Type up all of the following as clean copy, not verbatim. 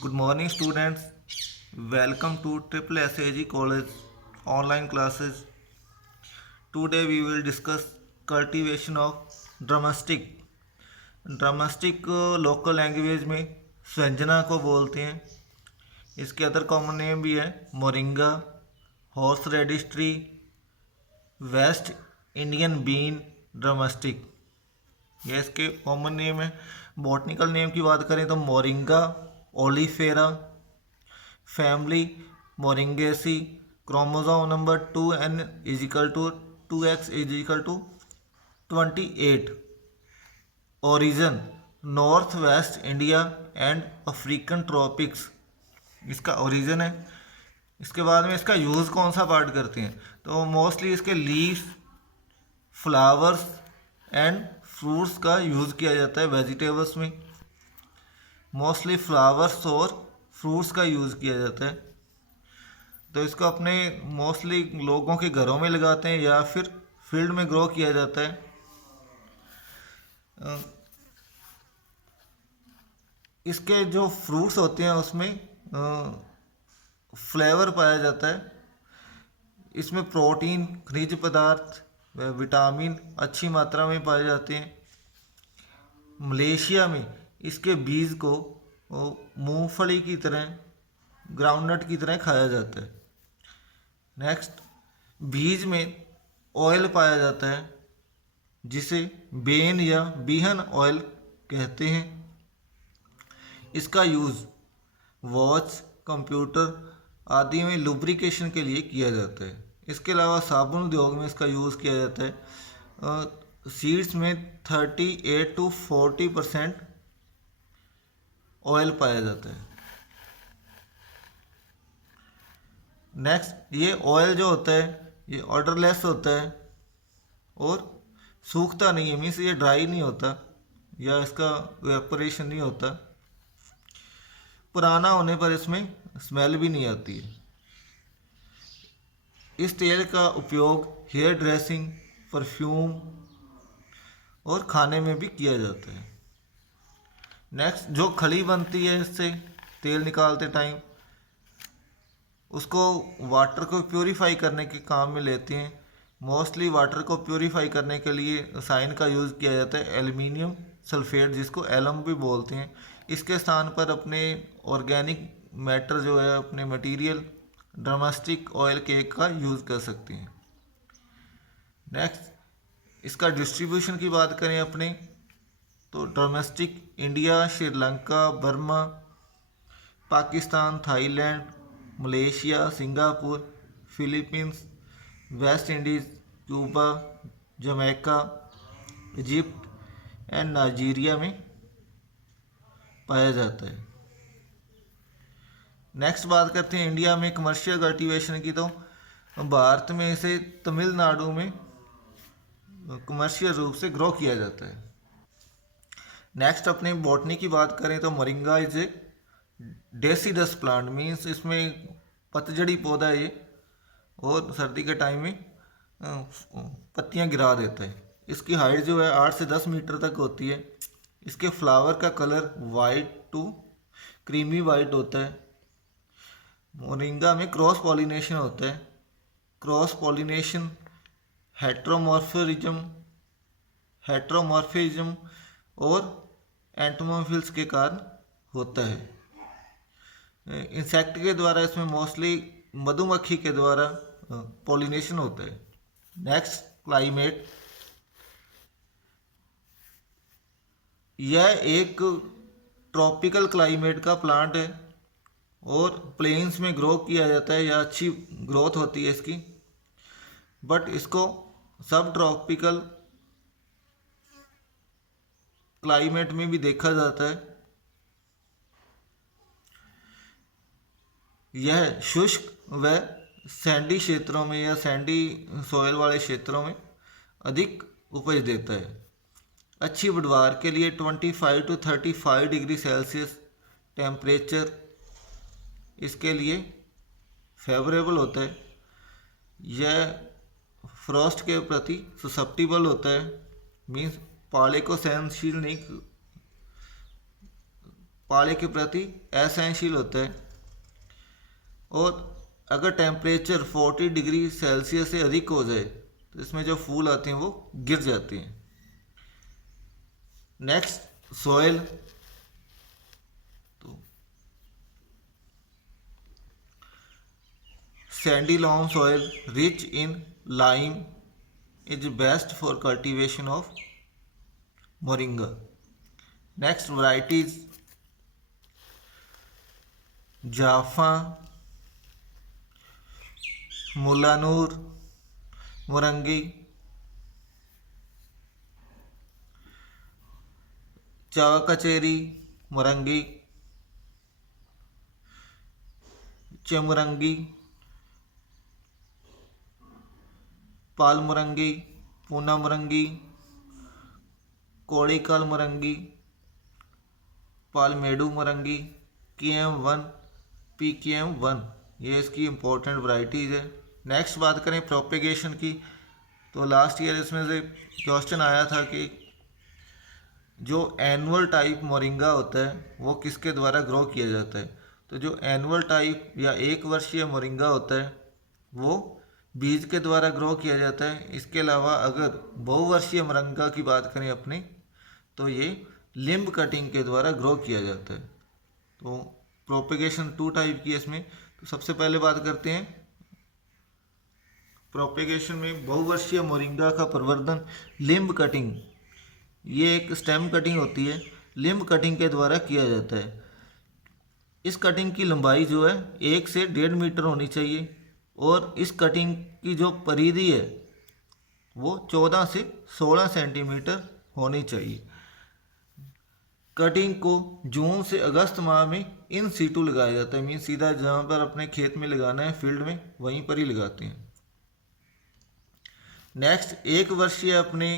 Good morning, students. Welcome to Triple SAG College online classes. Today we will discuss cultivation of drumstick. Drumstick local language में स्व्यंजना को बोलते हैं। इसके other common name भी है moringa, horse radish tree, west Indian bean drumstick. ये इसके common name है। बॉटनिकल नेम की बात करें तो moringa oleifera, family moringaceae, chromosome number 2n equal to 2x equal to 28, origin north west India and African tropics इसका origin है। इसके बाद में इसका यूज़ कौन सा पार्ट करते हैं तो मोस्टली इसके लीव्स, फ्लावर्स एंड फ्रूट्स का यूज़ किया जाता है। वेजिटेबल्स में मोस्टली फ्लावर्स और फ्रूट्स का यूज़ किया जाता है। तो इसको अपने मोस्टली लोगों के घरों में लगाते हैं या फिर फील्ड में ग्रो किया जाता है। इसके जो फ्रूट्स होते हैं उसमें फ्लेवर पाया जाता है। इसमें प्रोटीन, खनिज पदार्थ, विटामिन अच्छी मात्रा में पाए जाते हैं। मलेशिया में इसके बीज को मूंगफली की तरह, ग्राउंडनट की तरह खाया जाता है। नेक्स्ट, बीज में ऑयल पाया जाता है जिसे बेन या बीहन ऑयल कहते हैं। इसका यूज़ वॉच, कंप्यूटर आदि में लुब्रिकेशन के लिए किया जाता है। इसके अलावा साबुन उद्योग में इसका यूज़ किया जाता है। सीड्स में 38 to 40% ऑयल पाया जाता है। नेक्स्ट, ये ऑयल जो होता है ये ऑर्डरलेस होता है और सूखता नहीं है, मीन्स ये ड्राई नहीं होता या इसका वेपोरेशन नहीं होता। पुराना होने पर इसमें स्मेल भी नहीं आती है। इस तेल का उपयोग हेयर ड्रेसिंग, परफ्यूम और खाने में भी किया जाता है। नेक्स्ट, जो खली बनती है इससे तेल निकालते टाइम, उसको वाटर को प्योरीफाई करने के काम में लेते हैं। मोस्टली वाटर को प्योरीफाई करने के लिए रसायन का यूज़ किया जाता है एल्युमिनियम सल्फेट, जिसको एलम भी बोलते हैं। इसके स्थान पर अपने ऑर्गेनिक मैटर जो है, अपने मटेरियल ड्रामेस्टिक ऑयल केक का यूज़ कर सकते हैं। नेक्स्ट, इसका डिस्ट्रीब्यूशन की बात करें अपने तो drumstick India, Sri Lanka, Burma, Pakistan, Thailand, Malaysia, Singapore, Philippines, West Indies, Cuba, Jamaica, Egypt and Nigeria में पाया जाता है। नेक्स्ट बात करते हैं इंडिया में कमर्शियल कल्टीवेशन की। तो भारत में इसे तमिलनाडु में कमर्शियल रूप से ग्रो किया जाता है। नेक्स्ट, अपने बॉटनी की बात करें तो moringa is a deciduous plant, means इसमें पतझड़ी पौधा है ये और सर्दी के टाइम में पत्तियां गिरा देता है। इसकी हाइट जो है 8 से 10 मीटर तक होती है। इसके फ्लावर का colour white to creamy white होता है। मोरिंगा में क्रॉस पॉलिनेशन होता है। क्रॉस पॉलिनेशन हेट्रोमॉर्फिज्म और एंटोमोफिल्स के कारण होता है। इंसेक्ट के द्वारा इसमें मोस्टली मधुमक्खी के द्वारा पॉलिनेशन होता है। Next, climate. यह एक ट्रॉपिकल क्लाइमेट का प्लांट है और प्लेन्स में ग्रो किया जाता है या अच्छी ग्रोथ होती है इसकी। बट इसको सब ट्रॉपिकल क्लाइमेट में भी देखा जाता है। यह शुष्क व सैंडी क्षेत्रों में या सैंडी सॉइल वाले क्षेत्रों में अधिक उपज देता है। अच्छी पैदावार के लिए 25 to 35 डिग्री सेल्सियस टेम्परेचर इसके लिए फेवरेबल होता है। यह फ्रॉस्ट के प्रति ससेप्टिबल होता है, मीन्स पाले को सहनशील नहीं पाले के प्रति असहनशील होता है और अगर टेम्परेचर 40 डिग्री सेल्सियस से अधिक हो जाए तो इसमें जो फूल आते हैं वो गिर जाते हैं। नेक्स्ट सॉइल, तो sandy loam soil rich in lime is best for cultivation of moringa. Next varieties Jaffna, Mulanur, Murungi, Chavakacheri, मुरंगी, चमुरंगी, Pal मुरंगी, Poona मुरंगी, कोड़ीकाल मुरंगी, पालमेडू मुरंगी, KM1, PKM1, ये इसकी इम्पोर्टेंट वैरायटीज़ है। नेक्स्ट बात करें प्रोपेगेशन की, तो लास्ट ईयर इसमें से क्वेश्चन आया था कि जो एनुअल टाइप मोरिंगा होता है वो किसके द्वारा ग्रो किया जाता है। तो जो एनुअल टाइप या एक वर्षीय मोरिंगा होता है वो बीज के द्वारा ग्रो किया जाता है। इसके अलावा अगर बहुवर्षीय मोरिंगा की बात करें अपनी, तो ये लिम्ब कटिंग के द्वारा ग्रो किया जाता है। तो प्रोपेगेशन 2 टाइप की है इसमें। तो सबसे पहले बात करते हैं प्रोपेगेशन में बहुवर्षीय मोरिंगा का प्रवर्धन लिम्ब कटिंग, ये एक स्टेम कटिंग होती है, लिम्ब कटिंग के द्वारा किया जाता है। इस कटिंग की लंबाई जो है 1 से 1.5 मीटर होनी चाहिए और इस कटिंग की जो परिधि है वो 14 से 16 सेंटीमीटर होनी चाहिए। कटिंग को जून से अगस्त माह में इन सीटू लगाया जाता है, मीन सीधा जहाँ पर अपने खेत में लगाना है फील्ड में वहीं पर ही लगाते हैं। नेक्स्ट एक वर्षीय अपने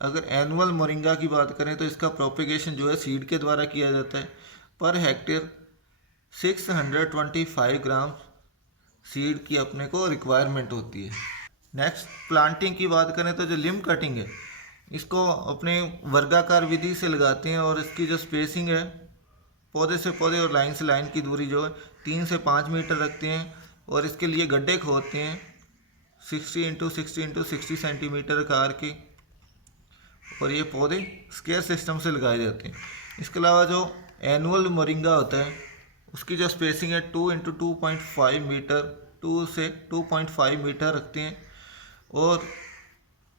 अगर एनुअल मोरिंगा की बात करें तो इसका प्रोपेगेशन जो है सीड के द्वारा किया जाता है। पर हेक्टेयर 625 ग्राम सीड की अपने को रिक्वायरमेंट होती है। नेक्स्ट प्लांटिंग की बात करें तो जो लिम्ब कटिंग है इसको अपने वर्गाकार विधि से लगाते हैं और इसकी जो स्पेसिंग है पौधे से पौधे और लाइन से लाइन की दूरी जो है 3 से 5 मीटर रखते हैं और इसके लिए गड्ढे खोदते हैं 60 इंटू 60 सेंटीमीटर आकार के और ये पौधे स्क्वायर सिस्टम से लगाए जाते हैं। इसके अलावा जो एनुअल मोरिंगा होता है उसकी जो स्पेसिंग है 2 इंटू 2.5 मीटर 2 से 2.5 मीटर रखते हैं और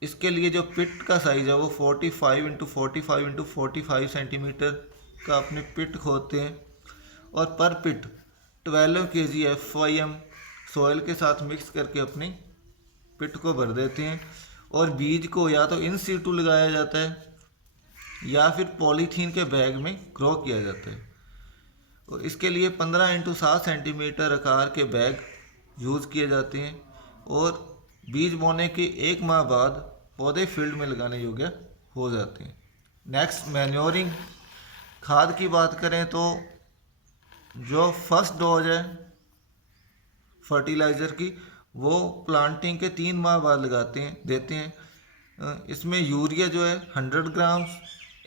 इसके लिए जो पिट का साइज़ है वो 45 इंटू 45 सेंटीमीटर का अपने पिट खोदते हैं और पर पिट 12 kg FYM सॉइल के साथ मिक्स करके अपनी पिट को भर देते हैं और बीज को या तो इन सीटू लगाया जाता है या फिर पॉलीथीन के बैग में ग्रो किया जाता है और इसके लिए 15 इंटू 7 सेंटीमीटर आकार के बैग यूज़ किए जाते हैं और बीज बोने के 1 माह बाद पौधे फील्ड में लगाने योग्य हो जाते हैं। नेक्स्ट मैन्योरिंग, खाद की बात करें तो जो फर्स्ट डोज है फर्टिलाइज़र की वो प्लांटिंग के 3 माह बाद देते हैं। इसमें यूरिया जो है 100 grams,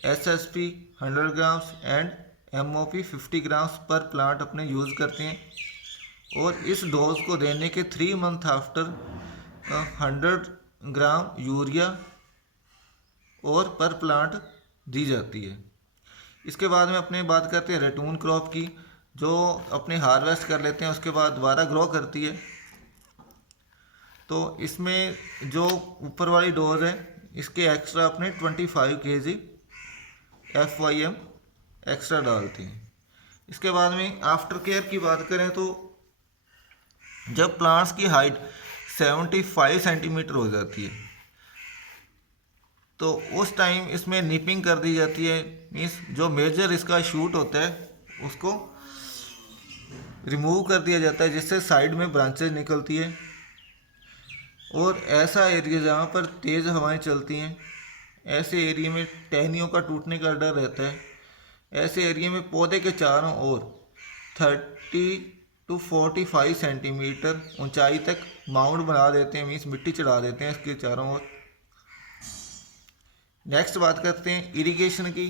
SSP 100 grams and MOP 50 grams पर प्लांट अपने यूज़ करते हैं और इस डोज को देने के 3 मंथ आफ्टर 100 ग्राम यूरिया और पर प्लांट दी जाती है। इसके बाद में अपने बात करते हैं रेटून क्रॉप की, जो अपने हार्वेस्ट कर लेते हैं उसके बाद दोबारा ग्रो करती है। तो इसमें जो ऊपर वाली डोज है इसके एक्स्ट्रा अपने 25 kg FYM एक्स्ट्रा डालते हैं। इसके बाद में आफ्टर केयर की बात करें तो जब प्लांट्स की हाइट 75 सेंटीमीटर हो जाती है तो उस टाइम इसमें निपिंग कर दी जाती है, मीन्स जो मेजर इसका शूट होता है उसको रिमूव कर दिया जाता है जिससे साइड में ब्रांचेज निकलती है और ऐसा एरिया जहाँ पर तेज़ हवाएं चलती हैं ऐसे एरिया में टहनियों का टूटने का डर रहता है। ऐसे एरिया में पौधे के चारों ओर 30 to 45 सेंटीमीटर ऊंचाई तक माउंट बना देते हैं, मीन्स मिट्टी चढ़ा देते हैं इसके चारों ओर। नेक्स्ट बात करते हैं इरिगेशन की।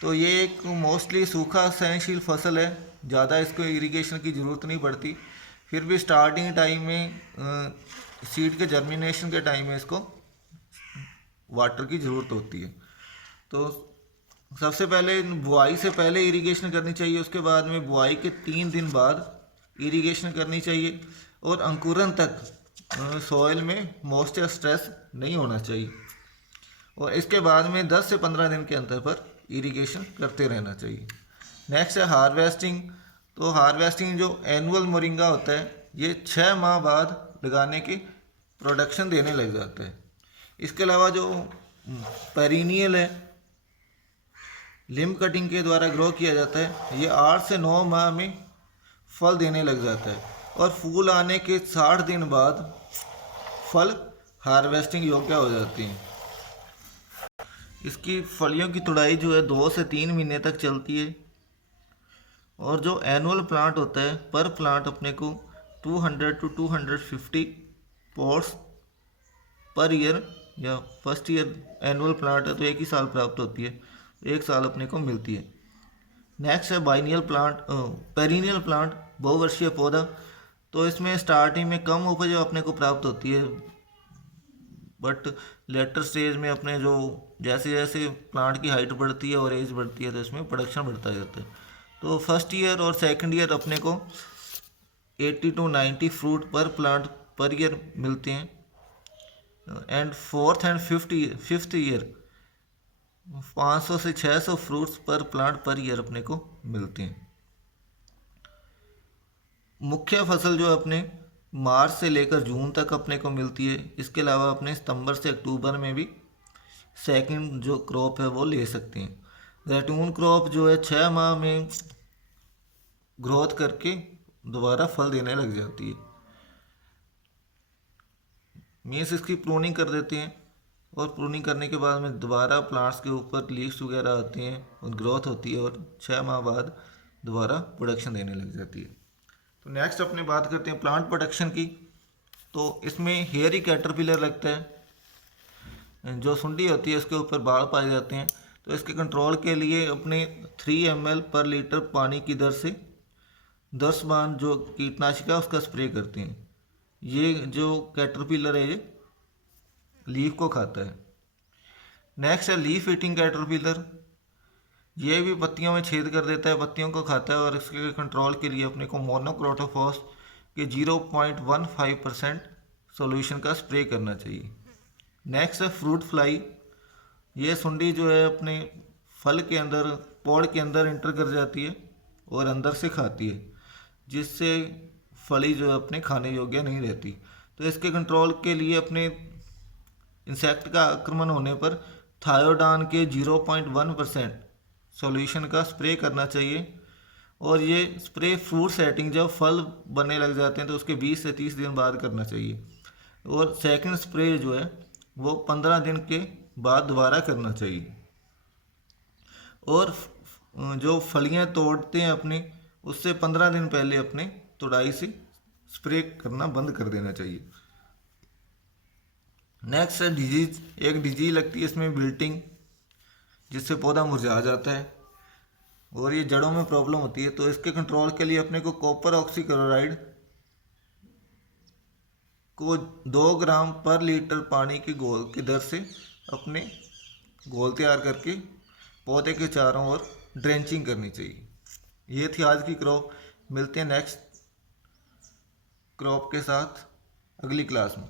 तो ये एक मोस्टली सूखा सहनशील फसल है, ज़्यादा इसको इरिगेशन की ज़रूरत नहीं पड़ती। फिर भी स्टार्टिंग टाइम में सीड के जर्मिनेशन के टाइम में इसको वाटर की ज़रूरत होती है। तो सबसे पहले बुआई से पहले इरिगेशन करनी चाहिए, उसके बाद में बुआई के 3 दिन बाद इरिगेशन करनी चाहिए, और अंकुरन तक सॉइल में मॉइस्चर स्ट्रेस नहीं होना चाहिए, और इसके बाद में 10 से 15 दिन के अंतर पर इरिगेशन करते रहना चाहिए। नेक्स्ट है हार्वेस्टिंग। तो हार्वेस्टिंग जो एनुअल मोरिंगा होता है, ये 6 माह बाद लगाने की प्रोडक्शन देने लग जाता है। इसके अलावा जो पेरिनियल है, लिम्ब कटिंग के द्वारा ग्रो किया जाता है, ये 8 से 9 माह में फल देने लग जाता है, और फूल आने के 60 दिन बाद फल हार्वेस्टिंग योग्य हो जाती हैं। इसकी फलियों की तुड़ाई जो है 2 से 3 महीने तक चलती है, और जो एनुअल प्लांट होता है, पर प्लांट अपने को 200 to 250 पॉट्स पर ईयर, या फर्स्ट ईयर एनुअल प्लांट है तो 1 ही साल प्राप्त होती है, 1 साल अपने को मिलती है। नेक्स्ट है बाइनियल प्लांट, पेरिनियल प्लांट, बहुवर्षीय पौधा। तो इसमें स्टार्टिंग में कम उपज अपने को प्राप्त होती है, बट लेटर स्टेज में अपने जो जैसे जैसे प्लांट की हाइट बढ़ती है और एज बढ़ती है, तो इसमें प्रोडक्शन बढ़ता जाता है। तो फर्स्ट ईयर और सेकंड ईयर अपने को 80 to 90 फ्रूट पर प्लांट पर ईयर मिलते हैं, and fourth and fifth year 500 से 600 फ्रूट्स पर प्लांट पर ईयर अपने को मिलते हैं। मुख्य फसल जो अपने मार्च से लेकर जून तक अपने को मिलती है। इसके अलावा अपने सितंबर से अक्टूबर में भी सेकंड जो क्रॉप है वो ले सकते हैं। जैतून क्रॉप जो है 6 माह में ग्रोथ करके दोबारा फल देने लग जाती है। मीन्स इसकी प्रूनिंग कर देते हैं, और प्रूनिंग करने के बाद में दोबारा प्लांट्स के ऊपर लीव्स वगैरह आती हैं और ग्रोथ होती है, और 6 माह बाद दोबारा प्रोडक्शन देने लग जाती है। तो नेक्स्ट अपने बात करते हैं प्लांट प्रोडक्शन की। तो इसमें हेयरी कैटरपिलर लगता है, जो सुंडी होती है उसके ऊपर बाल पाए जाते हैं। तो इसके कंट्रोल के लिए अपने 3 ml पर लीटर पानी की दर से 10 बार जो कीटनाशक है उसका स्प्रे करते हैं। ये जो कैटरपिलर है ये लीफ को खाता है। नेक्स्ट है लीफ ईटिंग कैटरपिलर। ये भी पत्तियों में छेद कर देता है, पत्तियों को खाता है, और इसके कंट्रोल के लिए अपने को मोनोक्रोटोफॉस के 0.15% सॉल्यूशन का स्प्रे करना चाहिए। नेक्स्ट है फ्रूट फ्लाई। ये सुंडी जो है अपने फल के अंदर, पौध के अंदर इंटर कर जाती है और अंदर से खाती है, जिससे फली जो है अपने खाने योग्य नहीं रहती। तो इसके कंट्रोल के लिए अपने इंसेक्ट का आक्रमण होने पर थायोडान के 0.1% सॉल्यूशन का स्प्रे करना चाहिए, और ये स्प्रे फ्रूट सेटिंग जब फल बनने लग जाते हैं तो उसके 20 से 30 दिन बाद करना चाहिए, और सेकंड स्प्रे जो है वो 15 दिन के बाद दोबारा करना चाहिए। और जो फलियां तोड़ते हैं अपने, उससे 15 दिन पहले अपने तुड़ाई से स्प्रे करना बंद कर देना चाहिए। नेक्स्ट है डिजीज। एक डिजीज लगती है इसमें विल्टिंग, जिससे पौधा मुरझा जाता है और ये जड़ों में प्रॉब्लम होती है। तो इसके कंट्रोल के लिए अपने को कॉपर ऑक्सीक्लोराइड को 2 ग्राम पर लीटर पानी के घोल की दर से अपने घोल तैयार करके पौधे के चारों ओर ड्रेंचिंग करनी चाहिए। ये थी आज की क्रॉप। मिलते हैं नेक्स्ट क्रॉप के साथ अगली क्लास में।